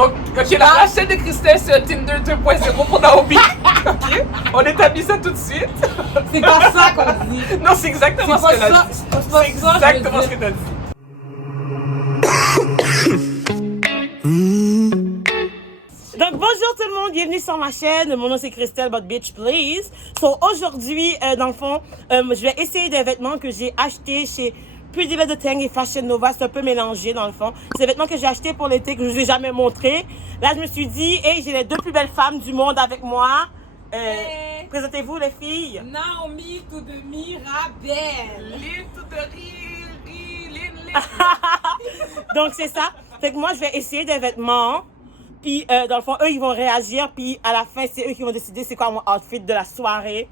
Donc, ok, la chaîne de Christelle, c'est Tinder 2.0 pour Naomi. Ok, on établit ça tout de suite. C'est pas ça qu'on dit. Non, c'est exactement ce qu'elle a dit. C'est exactement ce que t'as dit. Donc bonjour tout le monde, bienvenue sur ma chaîne. Mon nom c'est Christelle, but bitch please. So aujourd'hui, dans le fond, je vais essayer des vêtements que j'ai achetés chez Pretty Little Thing et Fashion Nova. C'est un peu mélangé dans le fond. C'est des vêtements que j'ai achetés pour l'été que je vous ai jamais montré. Là, je me suis dit, hey, j'ai les deux plus belles femmes du monde avec moi. Présentez-vous les filles. Naomi tout de Mirabelle. Lynn tout de Lynn. Donc c'est ça. Fait que moi, je vais essayer des vêtements. Puis, dans le fond, eux, ils vont réagir. Puis, à la fin, c'est eux qui vont décider c'est quoi mon outfit de la soirée.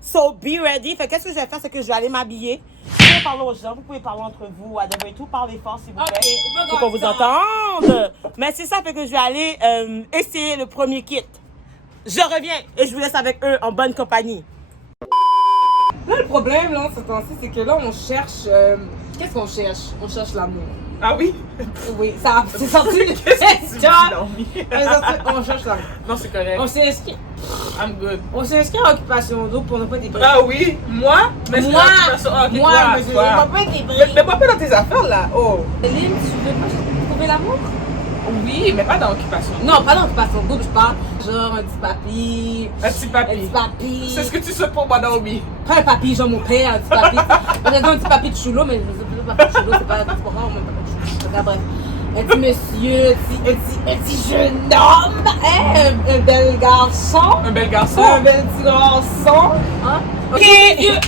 So, be ready. Fait qu'est-ce que je vais faire, c'est que je vais aller m'habiller. Vous pouvez parler aux gens, vous pouvez parler entre vous, whatever et tout. Parlez fort, s'il vous plaît. Pour qu'on vous entende. Mais c'est ça, fait que je vais aller essayer le premier kit. Je reviens et je vous laisse avec eux en bonne compagnie. Là, le problème, là, ce temps-ci, c'est que là, on cherche... Qu'est-ce qu'on cherche? On cherche l'amour. Ah oui? Oui, ça c'est sorti. Qu'est-ce que tu dis, Naomi? On cherche l'amour. Non, c'est correct. On s'est inscrit. I'm good. On s'est inscrit en occupation d'eau pour ne pas être Ah oui? Moi? Mais c'est moi, okay, moi, toi, monsieur, toi. on va pas être Mais moi, pas dans tes affaires, là. Oh. Lynn, tu veux pas trouver l'amour? Oui, mais pas dans l'occupation. Non, pas dans l'occupation d'eau, je parle genre un petit papy. Un petit papy. Un petit papy. C'est ce que tu souhaites pour moi, Naomi. Pas un papy, genre mon père, un petit papy. On a un petit papy de choulot, mais je sais pas, papy de choulot, c'est pas grave, mais bref. Un petit monsieur, un petit jeune homme, hein, un bel garçon. Un bel garçon. Un bel petit garçon. Hein? Ok.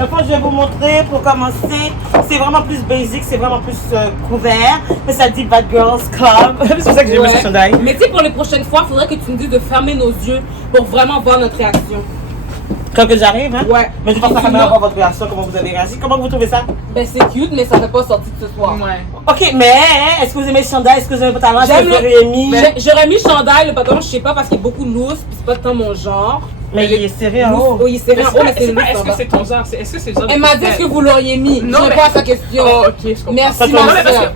Enfin, je vais vous montrer pour commencer. C'est vraiment plus basic, c'est vraiment plus couvert. Mais ça dit Bad Girls Club. C'est pour ça que j'ai mis ce chandail. Mais tu sais, pour les prochaines fois, il faudrait que tu nous dises de fermer nos yeux pour vraiment voir notre réaction. Quand que j'arrive, hein? Ouais. Mais je pense que la caméra voir votre réaction, comment vous avez réagi. Comment vous trouvez ça? Ben c'est cute, mais ça n'est pas sorti de ce soir. Ouais. Ok, mais est-ce que vous aimez le chandail? Est-ce que vous aimez le pantalon? J'aime le... J'aurais mis le chandail, le pantalon, je sais pas, parce qu'il est beaucoup loose, puis c'est pas tant mon genre. Mais il est serré en haut. Oui, il est serré en haut, mais c'est loose. Est-ce que c'est ton genre? Est-ce que c'est le genre? Elle m'a dit, est-ce que vous l'auriez mis? Non, Je réponds à sa question. Oh, ok, je comprends. Merci, Non, ma mais parce soeur.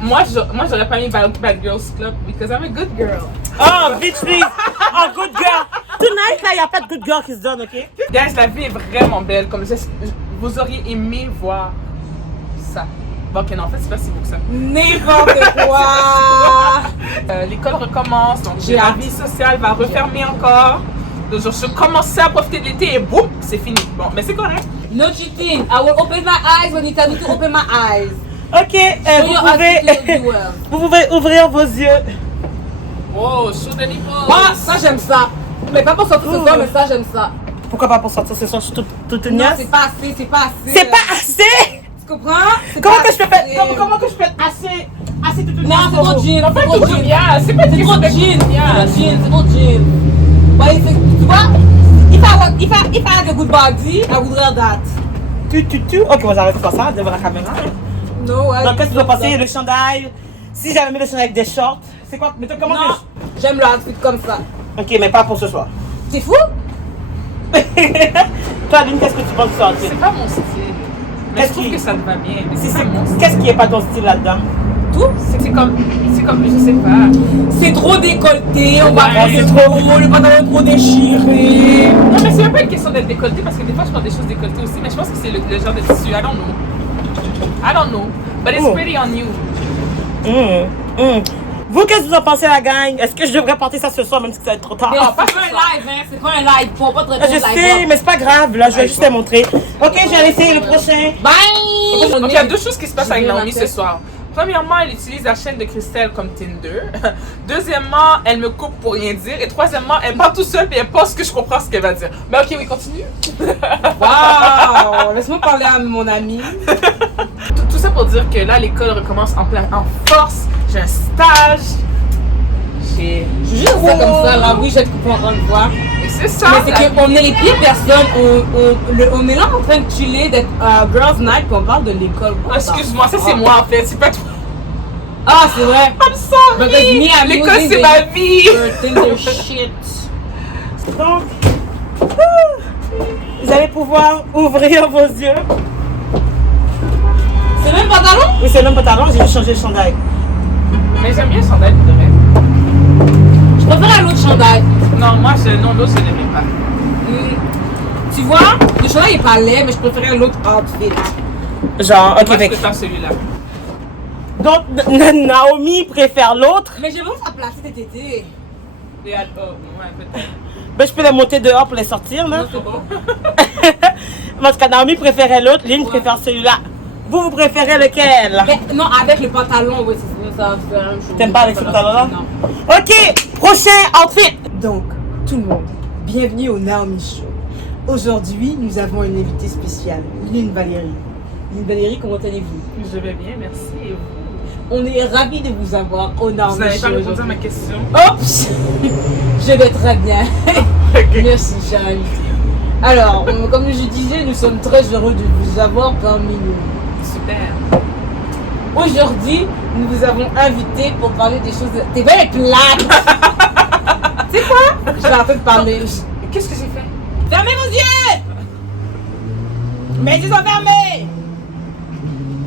que moi, j'aurais pas mis Bad Girls Club because I'm a good girl. Oh, bitch, please. Oh, good girl. Tonight, là, il n'y a pas de good girl qui se donne, ok? Guys, la vie est vraiment belle. Comme vous auriez aimé voir ça. Bon, ok, non, en fait, c'est pas si beau que ça. N'importe quoi. L'école recommence, donc J'ai la hâte. vie sociale va refermer encore. Donc, je commençais à profiter de l'été et boum, c'est fini. Bon, mais c'est correct. No cheating. I will open my eyes when you tell me to open my eyes. Ok, Show your eyes to the world. vous pouvez ouvrir vos yeux. Oh, show the nipples. Ah, ça j'aime ça. Mais pas pour sortir ce soir, mais ça j'aime ça. Pourquoi pas pour sortir ce soir? Je suis toute Non, niasse. c'est pas assez, c'est pas assez. C'est pas assez! Tu comprends? C'est Comment pas que je peux faire? assez. Comment que je peux être assez toute Non, niasse c'est pour trop vous? jean, En fait, c'est trop tout jean. bien. C'est pas C'est du trop tout jean, c'est trop bien. jean, c'est trop jean. Ouais, tu vois, if I had a good body, I would wear that. Ok, on va arrêter de faire ça devant la caméra. No, ouais. Donc, qu'est-ce que tu dois penser? Le chandail. Si j'avais mis le chandail avec des shorts, c'est quoi? Mais comment Non, que j'aime le outfit comme ça. Ok, mais pas pour ce soir. C'est fou? Toi, Aline, qu'est-ce que tu penses de ça? C'est pas mon style. Mais Qu'est-ce je trouve qui- que ça te va bien. Mais Si c'est c'est- pas mon style. Qu'est-ce qui est pas ton style là-dedans? Tout? C'est comme, je sais pas. C'est trop décolleté, on va Ouais, voir, c'est trop haut, le pantalon est trop déchiré. Non, mais c'est même pas une question d'être décolleté parce que des fois je prends des choses décolletées aussi, mais je pense que c'est le genre de tissu. I don't know. But it's Oh. pretty on you. Vous, qu'est-ce que vous en pensez, la gang? Est-ce que je devrais porter ça ce soir, même si ça va être trop tard? Mais Ah, c'est pas un live, hein, c'est pas un live, faut pas te répondre Je live. sais, mais c'est pas grave, là, je vais juste te montrer. Ok, je vais aller essayer le prochain. Bye! Donc il y a deux choses qui se passent avec Je veux Naomi ma ce soir. Premièrement, elle utilise la chaîne de Christelle comme Tinder. Deuxièmement, elle me coupe pour rien dire. Et troisièmement, elle parle tout seule et elle pense que je comprends ce qu'elle va dire. Mais ok, oui, continue. Wow! Laisse-moi parler à mon ami. Tout ça pour dire que là, l'école recommence en force. J'ai un stage. J'ai... Je veux juste dire ça comme ça, là. Oui, je vais te couper encore une fois. Et c'est ça. Mais c'est qu'on est les pires personnes. On est là en train de chiller, d'être Girls Night, puis on parle de l'école. Excuse-moi, ça c'est moi en fait, c'est pas toi. Ah, c'est vrai. I'm sorry. Because me, I'm L'école using c'est the- ma vie. Your Tinder shit. Donc, vous allez pouvoir ouvrir vos yeux. C'est le même pantalon? Oui, c'est le même pantalon, j'ai juste changé le chandail. Mais j'aime bien le chandail de vrai. chandail est pas laid, mais je préférais l'autre outfit. Genre, ok, Moi, je fait. préfère celui-là. Donc, Naomi préfère l'autre. Mais j'ai vraiment sa place cet été. Et ouais, peut-être. Ben, je peux les monter dehors pour les sortir, là. Non, c'est bon. En tout cas, Naomi préférait l'autre, Lynn préfère celui-là. Vous préférez lequel? Mais non, avec le pantalon, oui, c'est ça. T'aimes pas avec ce pantalon-là? Non. Ok, prochain outfit. Donc, tout le monde, bienvenue au Naomi Show. Aujourd'hui, nous avons une invitée spéciale, Lynn Valérie. Lynn Valérie, comment allez-vous? Je vais bien, merci. Et vous? On est ravis de vous avoir au Vous Naomi n'avez Show pas répondu à aujourd'hui. ma question. Oups! Je vais très bien. Merci, Jeanne. Alors, comme je disais, nous sommes très heureux de vous avoir parmi nous. Super. Aujourd'hui, nous vous avons invité pour parler des choses. T'es bien plate! C'est quoi? Je vais en train de parler. Qu'est-ce que j'ai fait? Fermez vos yeux! Mais ils sont fermés!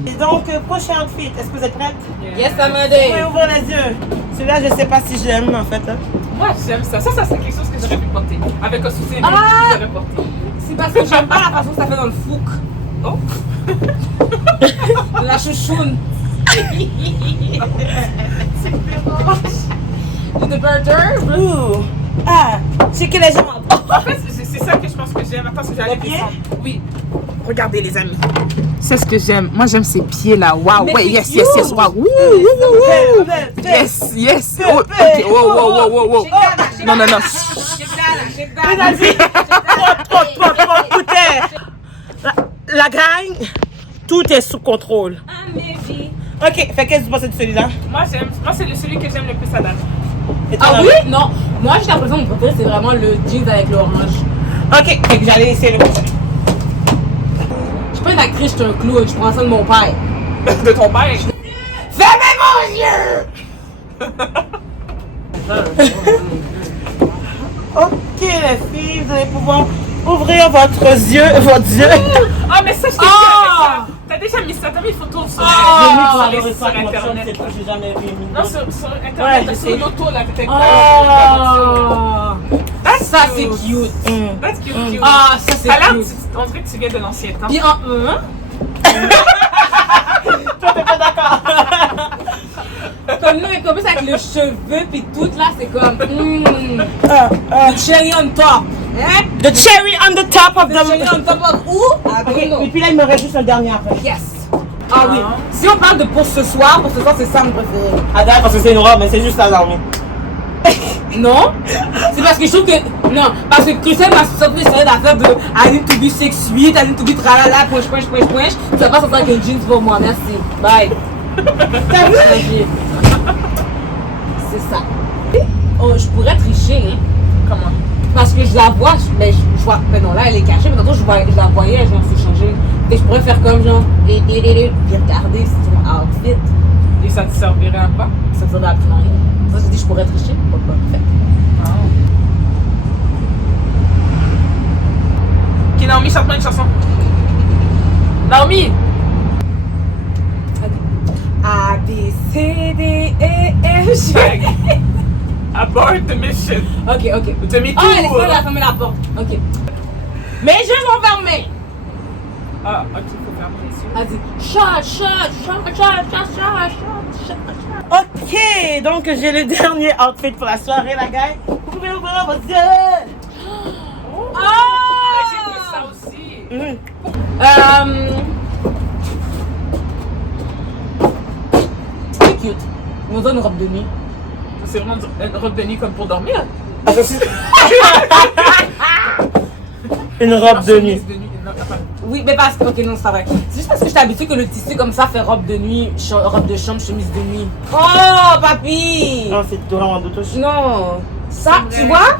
Et donc, prochain outfit, est-ce que vous êtes prête? Yes, Vous Amandé! pouvez ouvrir les yeux. Celui-là, je sais pas si j'aime, en fait. Hein. Moi, j'aime ça. Ça, c'est quelque chose que j'aurais pu porter. Avec un soutien, Ah! j'aurais porté. C'est parce que j'aime pas la façon que ça fait dans le fouc. Oh! La chouchoune. De butter. Ouh. Ah, checker les jambes. En fait, c'est ça que je pense que j'aime. Attends, je vais aller Les pieds? descendre. Oui. Regardez, les amis. C'est ce que j'aime. Moi, j'aime ces pieds-là. Waouh. Mais Ouais, c'est yes, yes, yes. cute. Waouh. Yes, yes. Oh, ok. Wow, wow, wow, wow, wow. Non, non, non. Il a dit, trop, écoutez. La gang, tout est sous contrôle. Ok, fait qu'est-ce que tu penses de celui-là? Moi, c'est celui que j'aime le plus à date. Et toi, Ah Naomi? oui? Non. Moi, j'ai l'impression que mon préféré, c'est vraiment le jeans avec l'orange. Ok, fait que j'allais essayer le prochain. Je suis pas une actrice, je suis un clown. Je prends ça de mon père. De ton père. Fermez vos yeux! Ok, les filles, vous allez pouvoir ouvrir votre yeux. Ah, mais ça, je t'ai dit avec ça. T'as déjà mis ça. T'as mis une photo sur, J'ai mis pour sur, adorer sur ça, moi, Internet. c'est tout, j'ai jamais vu. Non, sur Ouais, Internet, je sur sais. une auto, là, que t'es Oh! That's Ça, c'est cute. cute. That's cute, cute. Ah, ça, c'est Ça a l'air, cute. on dirait que tu viens de l'ancien temps. Puis en comme nous, mais comme ça avec le cheveu puis tout là, c'est comme the cherry on top. Hein? The cherry on the top of The cherry the... on top of où? Ah, Ok, non. et puis là, il me reste juste un dernier après. Yes. Ah oui. Si on parle de pour ce soir, c'est ça mon préféré. Ah d'accord, parce que c'est une robe, mais c'est juste la Naomi. Non, c'est parce que je trouve que. Non, parce que Christelle m'a sorti une série d'affaires de I need to be sex sweet, I need to be tralala, punch. Tu vas pas sortir avec un jeans pour moi, merci. Bye. T'as vu? C'est ça. Oh, je pourrais tricher, hein. Comment? Parce que je la vois, je vois. Mais non, là elle est cachée, mais tantôt je la voyais, genre c'est changé. Et je pourrais faire comme genre. Puis regarder c'est ton outfit. Et ça te servirait à quoi? Ça me servirait absolument rien. Ça, j'ai dit, je pourrais tricher. Pourquoi pas? Fait. Ok, Naomi, chante-moi une chanson. Naomi! A, B, C, D, E, F, G. Abort the mission. Ok. Demi-tour. Oh, laisse-moi la fermer la porte. Ok. Mes yeux sont fermés. Ah, ok, faut fermer les yeux. Elle dit, shot. Ok, donc j'ai le dernier outfit pour la soirée, la gang. Vous pouvez ouvrir vos yeux. J'ai vu ça aussi. C'est cute. Ils m'ont donné une robe de nuit. C'est vraiment une robe de nuit comme pour dormir. Une robe de nuit. Chemise de nuit. Non, attends. Oui, mais parce que. Ok, non, c'est pas vrai. C'est juste parce que je suis habituée que le tissu comme ça fait robe de nuit, robe de chambre, chemise de nuit. Oh, papy! Non, c'est vraiment d'autres choses. Non. Ça, tu vois,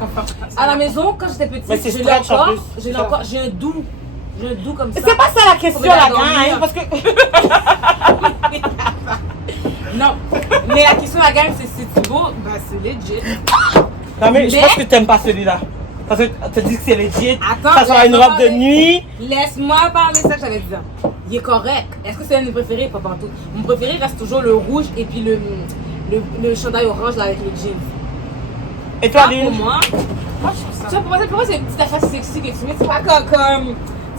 à la maison, quand j'étais Mais petite, c'est je l'ai stretch en encore. plus. Je l'ai encore. J'ai un doux. Comme ça. C'est pas ça la question, Faut la bien gang, hein, dormir. parce que... Non. Mais la question, la gang, c'est beau. Bah, c'est legit. Non, mais je Mais- pense que t'aimes pas celui-là. Parce que tu dis que c'est legit. Attends, Ça sera une laisse-moi robe de parler. nuit. Laisse-moi parler ça que j'avais dit. Il est correct. Est-ce que c'est un de mes préférés? Pas partout. Mon préféré reste toujours le rouge et puis le chandail orange là, avec le jeans. Et toi, Ah, Lynn? pour moi, Moi, je trouve ça. tu vois, pour moi, c'est une petite affaire sexy que tu mets. C'est pas comme.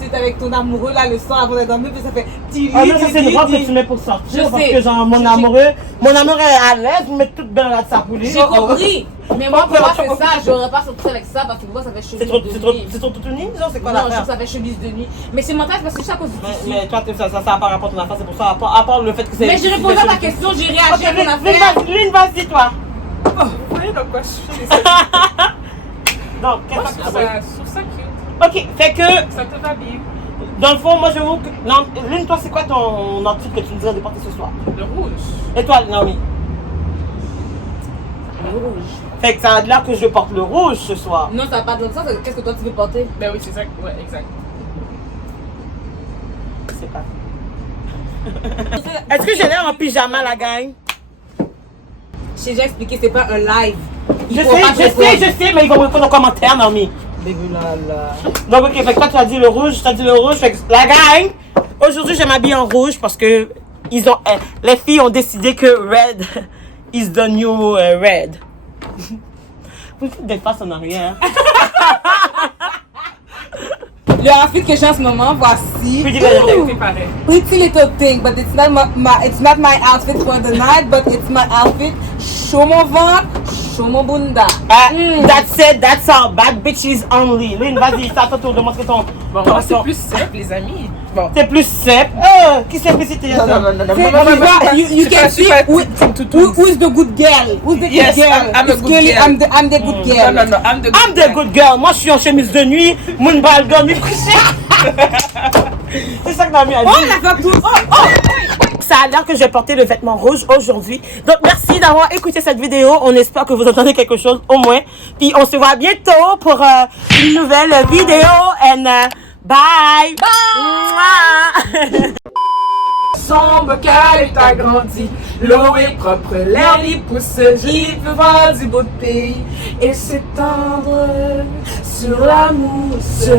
tu es avec ton amoureux là le soir avant de dormir, puis ça fait. Ah non, ça c'est une robe que tu mets pour sortir. Je Parce sais. que genre, mon amoureux est à l'aise, je mets tout bien là de sa poulie. J'ai compris, mais moi pour moi c'est ça, j'aurais pas sorti avec ça parce que moi ça fait chemise de nuit. C'est trop tout uni, genre, c'est quoi Non, je trouve l'affaire? que ça fait chemise de nuit. Mais c'est mental parce que c'est à cause du tissu. Mais toi, ça n'a pas rapport à ton affaire, c'est pour ça, à part le fait que c'est. Mais j'ai répondu à ta question, j'ai réagi à ton affaire. Lune, vas-y, toi. Vous voyez dans quoi je suis? Donc, Moi, qu'est-ce je que trouve ça ça cute. Ok, fait que, Ça te va bien. dans le fond, moi je vous. Non, Lune, toi, c'est quoi ton outfit que tu nous dirais de porter ce soir? Le rouge. Et toi, Naomi? Le rouge. Fait que ça a l'air que je porte le rouge ce soir. Non, ça n'a pas de sens. Qu'est-ce que toi tu veux porter? Ben oui, c'est ça. Ouais, exact. Je sais pas. Est-ce que j'ai l'air en pyjama, la gang? J'ai déjà expliqué, c'est pas un live. Je sais, mais ils vont me répondre en commentaire, Naomi. Bébé là. Donc, ok, fait que toi, tu as dit le rouge, fait que la gang, aujourd'hui, je m'habille en rouge parce que les filles ont décidé que red is the new red. Vous faites des faces en arrière. Le outfit que j'ai en ce moment, voici. Puis dis la vérité. C'est pareil. Pretty little thing, but it's not my outfit for the night, but it's my outfit. Show mon ventre, show mon bunda. That's it, that's all. Bad bitches only. Lune, vas-y, c'est à ton tour de montrer ton. Bon, moi, c'est plus simple, les amis. Bon. C'est plus simple. Qui simplicité, ça? Non. You can see who's the good girl. Who's the Yes, good girl? I'm a It's good clearly girl. I'm the good girl. Non, I'm the I'm the good girl. Moi, je suis en chemise de nuit. Mon bal dormi couché. C'est ça que Naomi a dit. Oh, la femme tous. Ça a l'air que j'ai porté le vêtement rouge aujourd'hui. Donc, merci d'avoir écouté cette vidéo. On espère que vous entendez quelque chose au moins. Puis, on se voit bientôt pour une nouvelle vidéo. And bye! Bye! Son bocal est agrandi, l'eau est propre, l'air libre pousse, j'y peux voir du beau pays et s'étendre sur la mousse.